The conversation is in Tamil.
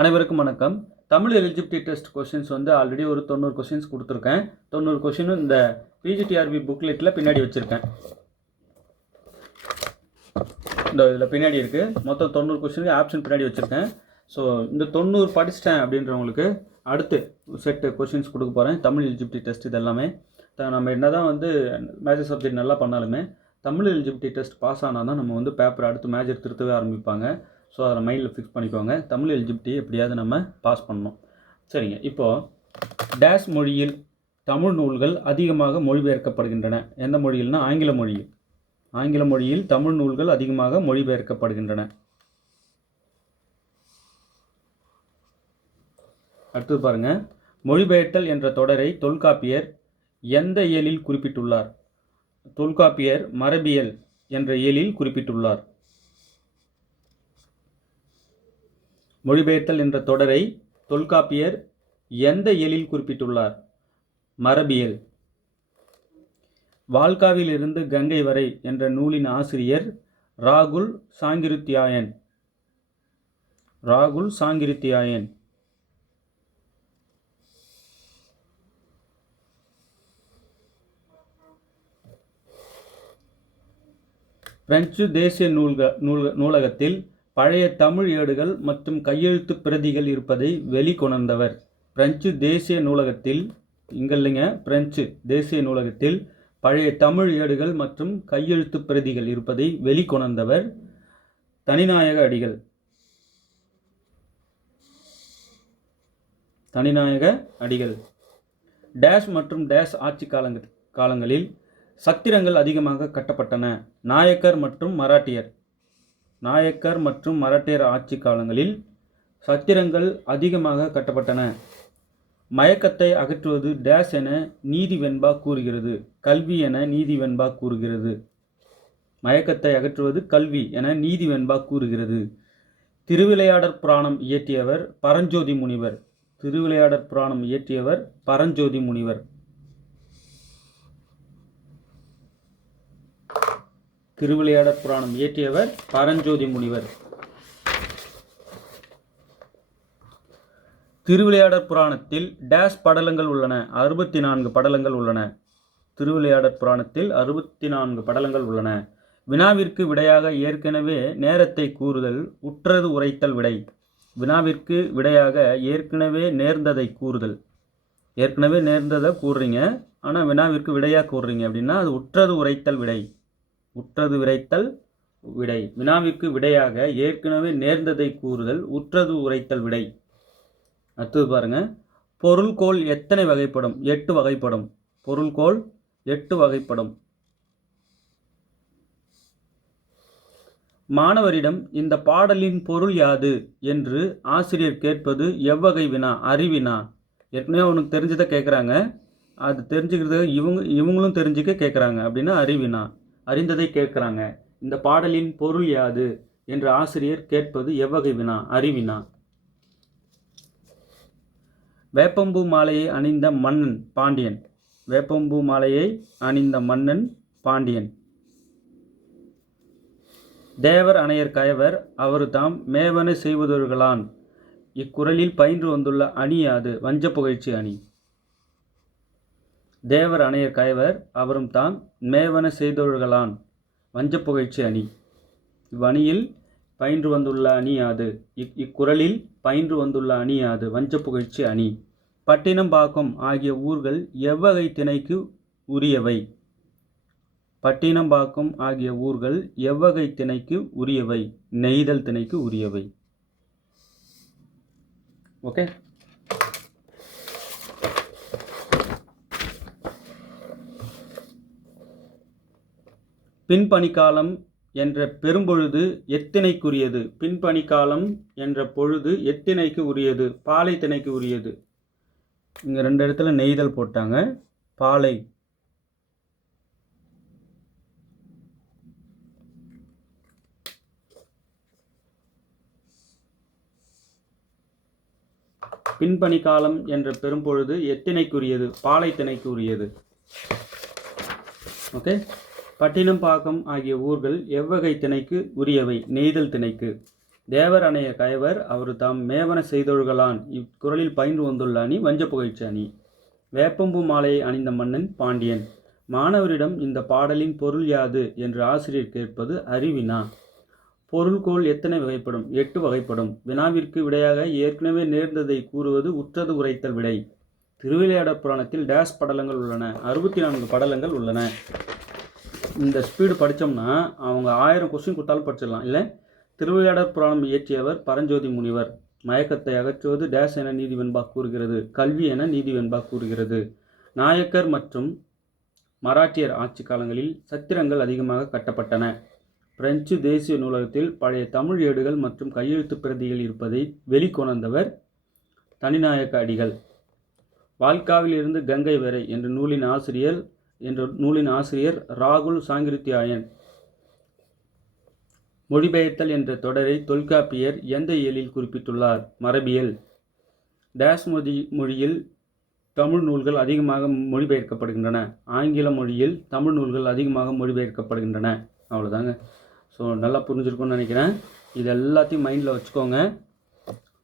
அனைவருக்கும் வணக்கம். Tamil eligibility test questions already ஒரு 90 கொஷின்ஸ் கொடுத்துருக்கேன். 90 கொஷினும் இந்த பிஜிடிஆர்பி புக்லெட்டில் பின்னாடி வச்சுருக்கேன். இந்த இதில் பின்னாடி இருக்குது. மொத்தம் 90 கொஷினுக்கு ஆப்ஷன் பின்னாடி வச்சுருக்கேன். ஸோ இந்த 90 படிச்சிட்டேன் அப்படின்றவங்களுக்கு அடுத்து செட்டு கொஷின்ஸ் கொடுக்க போகிறேன். தமிழ் எலிஜிபிலிட்டி டெஸ்ட் இது எல்லாமே நம்ம என்ன தான் மேஜர் சப்ஜெக்ட் நல்லா பண்ணாலுமே தமிழ் எலிஜிபிலிட்டி டெஸ்ட் பாஸ் ஆனால் தான் நம்ம பேப்பர் அடுத்து மேஜர் திருத்தவே ஆரம்பிப்பாங்க. ஸோ அதை மைண்டில் ஃபிக்ஸ் பண்ணிக்கோங்க. தமிழ் எலிஜிபிலிட்டி எப்படியாவது நம்ம பாஸ் பண்ணணும். சரிங்க, இப்போது டேஷ் மொழியில் தமிழ் நூல்கள் அதிகமாக மொழிபெயர்க்கப்படுகின்றன. எந்த மொழியில்னா ஆங்கில மொழியில். ஆங்கில மொழியில் தமிழ் நூல்கள் அதிகமாக மொழிபெயர்க்கப்படுகின்றன. அடுத்தது பாருங்கள், மொழிபெயர்த்தல் என்ற தொடரை தொல்காப்பியர் எந்த இயலில் குறிப்பிட்டுள்ளார்? தொல்காப்பியர் மரபியல் என்ற இயலில் குறிப்பிட்டுள்ளார். மொழிபெயர்த்தல் என்ற தொடரை தொல்காப்பியர் எந்த இயலில் குறிப்பிட்டுள்ளார்? மரபியல். வால்காவில் இருந்து கங்கை வரை என்ற நூலின் ஆசிரியர் ராகுல் சாங்கிருத்தியாயன். ராகுல் சாங்கிருத்தியாயன். பிரெஞ்சு தேசிய நூலகத்தில் பழைய தமிழ் ஏடுகள் மற்றும் கையெழுத்து பிரதிகள் இருப்பதை வெளிக்கொணர்ந்தவர். பிரெஞ்சு தேசிய நூலகத்தில் பிரெஞ்சு தேசிய நூலகத்தில் பழைய தமிழ் ஏடுகள் மற்றும் கையெழுத்து பிரதிகள் இருப்பதை வெளிக்கொணர்ந்தவர் தனிநாயக அடிகள். தனிநாயக அடிகள். டேஷ் மற்றும் டேஷ் ஆட்சி காலங்களில் சத்திரங்கள் அதிகமாக கட்டப்பட்டன. நாயக்கர் மற்றும் மராட்டியர். நாயக்கர் மற்றும் மராட்டியர் ஆட்சி காலங்களில் சத்திரங்கள் அதிகமாக கட்டப்பட்டன. மயக்கத்தை அகற்றுவது டேஷ் என நீதி வெண்பா கூறுகிறது. கல்வி என நீதி வெண்பா கூறுகிறது. மயக்கத்தை அகற்றுவது கல்வி என நீதி வெண்பா கூறுகிறது. திருவிளையாடற் புராணம் இயற்றியவர் பரஞ்சோதி முனிவர். திருவிளையாடற் புராணம் இயற்றியவர் பரஞ்சோதி முனிவர். திருவிளையாடற் புராணம் இயற்றியவர் பரஞ்சோதி முனிவர். திருவிளையாடற் புராணத்தில் டேஷ் படலங்கள் உள்ளன. 64 படலங்கள் உள்ளன. திருவிளையாடற் புராணத்தில் 64 படலங்கள் உள்ளன. வினாவிற்கு விடையாக ஏற்கனவே நேரத்தை கூறுதல் உற்றது உரைத்தல் விடை. வினாவிற்கு விடையாக ஏற்கனவே நேர்ந்ததை கூறுதல். ஏற்கனவே நேர்ந்ததை கூறுறீங்க, ஆனால் வினாவிற்கு விடையாக கூறுறீங்க அப்படின்னா அது உற்றது உரைத்தல் விடை. உற்றது உரைத்தல் விடை. வினாவிற்கு விடையாக ஏற்கனவே நேர்ந்ததை கூறுதல் உற்றது உரைத்தல் விடை. அடுத்தது பாருங்க, பொருள்கோள் எத்தனை வகைப்படும்? 8 வகைப்படும். பொருள்கோள் 8 வகைப்படும். மாணவரிடம் இந்த பாடலின் பொருள் யாது என்று ஆசிரியர் கேட்பது எவ்வகை வினா? அறிவினா. ஏற்கனவே உனக்கு தெரிஞ்சதை கேட்குறாங்க, அது தெரிஞ்சுக்கிறது இவங்களும் தெரிஞ்சுக்க கேட்குறாங்க அப்படின்னா அறிவினா. அறிந்ததை கேட்குறாங்க. இந்த பாடலின் பொருள் யாது என்று ஆசிரியர் கேட்பது எவ்வகை வினா? அறிவினா. வேப்பம்பூ மாலையை அணிந்த மன்னன் பாண்டியன். வேப்பம்பூ மாலையை அணிந்த மன்னன் பாண்டியன். தேவர் அணையர் கயவர் அவரு தாம் மேவன செய்வதொருகலான். இக்குறளில் பயின்று வந்துள்ள அணி யாது? வஞ்ச புகழ்ச்சி அணி. தேவர் அணையர் கயவர் அவரும் தாம் மேவன செய்தொழுகலான். வஞ்ச புகழ்ச்சி அணி. இவ்வணியில் பயின்று வந்துள்ள அணி யாது? இக்குறளில் பயின்று வந்துள்ள அணி யாது? வஞ்ச புகழ்ச்சி அணி. பட்டினம்பாக்கம் ஆகிய ஊர்கள் எவ்வகை திணைக்கு உரியவை? பட்டினம்பாக்கம் ஆகிய ஊர்கள் எவ்வகை திணைக்கு உரியவை? நெய்தல் திணைக்கு உரியவை. ஓகே. பின்பணிக்காலம் என்ற பெரும்பொழுது எத்திணைக்குரியது? பின்பணிக்காலம் என்ற பொழுது எத்திணைக்கு உரியது? பாலை திணைக்கு உரியது. இங்கே 2 இடத்துல நெய்தல் போட்டாங்க. பாலை. பின்பணிக்காலம் என்ற பெரும்பொழுது எத்திணைக்குரியது? பாலை திணைக்கு உரியது. ஓகே. பட்டினம்பாக்கம் ஆகிய ஊர்கள் எவ்வகை திணைக்கு உரியவை? நெய்தல் திணைக்கு. தேவர் அணைய கயவர் அவர் தாம் மேவன செய்தொழுகலான் இக்குறளில் பயின்று வந்துள்ள அணி வஞ்ச புகழ்ச்சி அணி. வேப்பம்பூ மாலையை அணிந்த மன்னன் பாண்டியன். மாணவரிடம் இந்த பாடலின் பொருள் யாது என்று ஆசிரியர் கேட்பது அறிவினா. பொருள்கோள் எத்தனை வகைப்படும்? 8 வகைப்படும். வினாவிற்கு விடையாக ஏற்கனவே நேர்ந்ததை கூறுவது உற்றது உரைத்தல் விடை. திருவிளையாடற் புராணத்தில் டேஸ் படலங்கள் உள்ளன? 64 படலங்கள் உள்ளன. இந்த ஸ்பீடு படித்தோம்னா அவங்க 1000 கொஸ்டின் கொடுத்தாலும் படிச்சிடலாம். இல்லை, திருவிளையாடற் புராணம் இயற்றியவர் பரஞ்சோதி முனிவர். மயக்கத்தை அகற்றுவது டேஸ் என நீதி வெண்பா கூறுகிறது. கல்வி என நீதி வெண்பா கூறுகிறது. நாயக்கர் மற்றும் மராட்டியர் ஆட்சி காலங்களில் சத்திரங்கள் அதிகமாக கட்டப்பட்டன. பிரெஞ்சு தேசிய நூலகத்தில் பழைய தமிழ் ஏடுகள் மற்றும் கையெழுத்து பிரதிகள் இருப்பதை வெளிக்கொணர்ந்தவர் தனிநாயக்க அடிகள். வால்காவில் இருந்து கங்கை வரை என்ற நூலின் ஆசிரியர் ராகுல் சாங்கிருத்தியாயன். மொழிபெயர்த்தல் என்ற தொடரை தொல்காப்பியர் எந்த இயலில் குறிப்பிட்டுள்ளார்? மரபியல். டேஸ் மொழியில் தமிழ் நூல்கள் அதிகமாக மொழிபெயர்க்கப்படுகின்றன. ஆங்கில மொழியில் தமிழ் நூல்கள் அதிகமாக மொழிபெயர்க்கப்படுகின்றன. அவ்வளோதாங்க. ஸோ நல்லா புரிஞ்சிருக்கும்னு நினைக்கிறேன். இது எல்லாத்தையும் மைண்டில் வச்சுக்கோங்க.